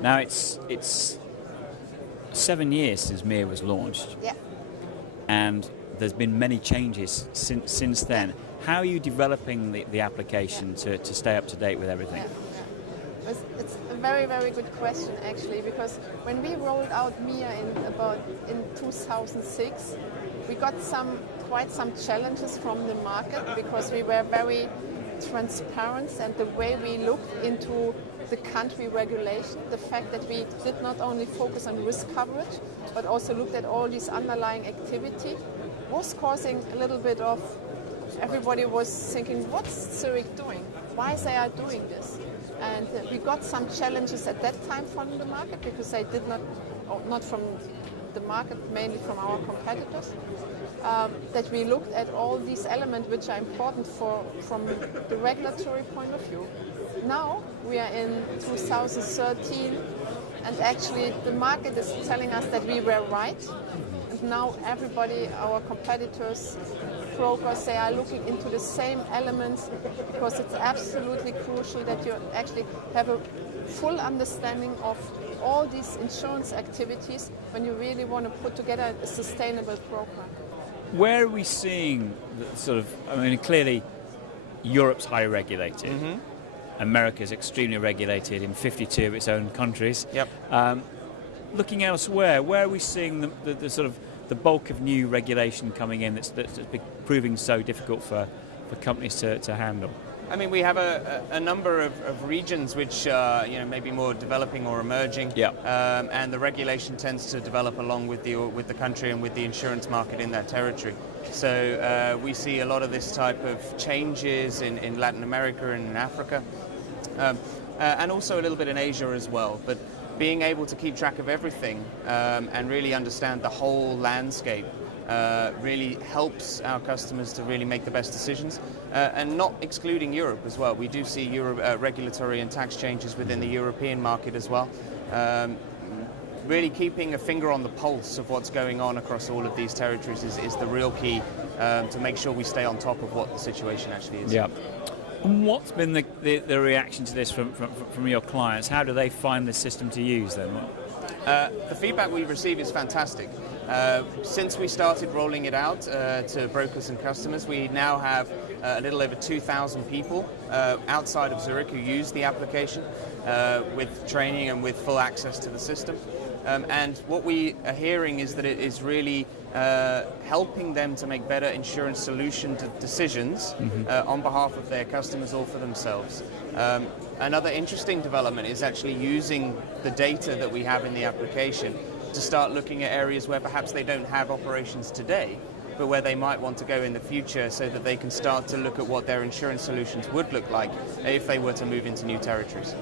Now it's 7 years since MIA was launched, Yeah. and there's been many changes since then. How are you developing the application to stay up to date with everything? Yeah. It's a very, very good question actually, because when we rolled out MIA in 2006, we got quite some challenges from the market because we were very transparent, and the way we looked into the country regulation, the fact that we did not only focus on risk coverage, but also looked at all these underlying activity, was causing a little bit of, everybody was thinking, what's Zurich doing? Why they are doing this? And we got some challenges at that time from the market because they did not from the market, mainly from our competitors, that we looked at all these elements which are important from the regulatory point of view. Now we are in 2013, and actually the market is telling us that we were right. And now everybody, our competitors, brokers, they are looking into the same elements, because it's absolutely crucial that you actually have a full understanding of all these insurance activities when you really want to put together a sustainable program. Where are we seeing clearly Europe's highly regulated. Mm-hmm. America's extremely regulated in 52 of its own countries. Yep. Looking elsewhere, where are we seeing the bulk of new regulation coming in that's proving so difficult for companies to handle? I mean, we have a number of regions which may be more developing or emerging, and the regulation tends to develop along with the country and with the insurance market in that territory. So we see a lot of this type of changes in Latin America and in Africa, and also a little bit in Asia as well. But being able to keep track of everything and really understand the whole landscape really helps our customers to really make the best decisions, and not excluding Europe as well. We do see regulatory and tax changes within the European market as well. Really keeping a finger on the pulse of what's going on across all of these territories is the real key to make sure we stay on top of what the situation actually is. Yeah. And what's been the reaction to this from your clients? How do they find the system to use then? The feedback we receive is fantastic. Since we started rolling it out to brokers and customers, we now have a little over 2,000 people outside of Zurich who use the application with training and with full access to the system. And what we are hearing is that it is really helping them to make better insurance solution decisions on behalf of their customers or for themselves. Another interesting development is actually using the data that we have in the application to start looking at areas where perhaps they don't have operations today, but where they might want to go in the future, so that they can start to look at what their insurance solutions would look like if they were to move into new territories.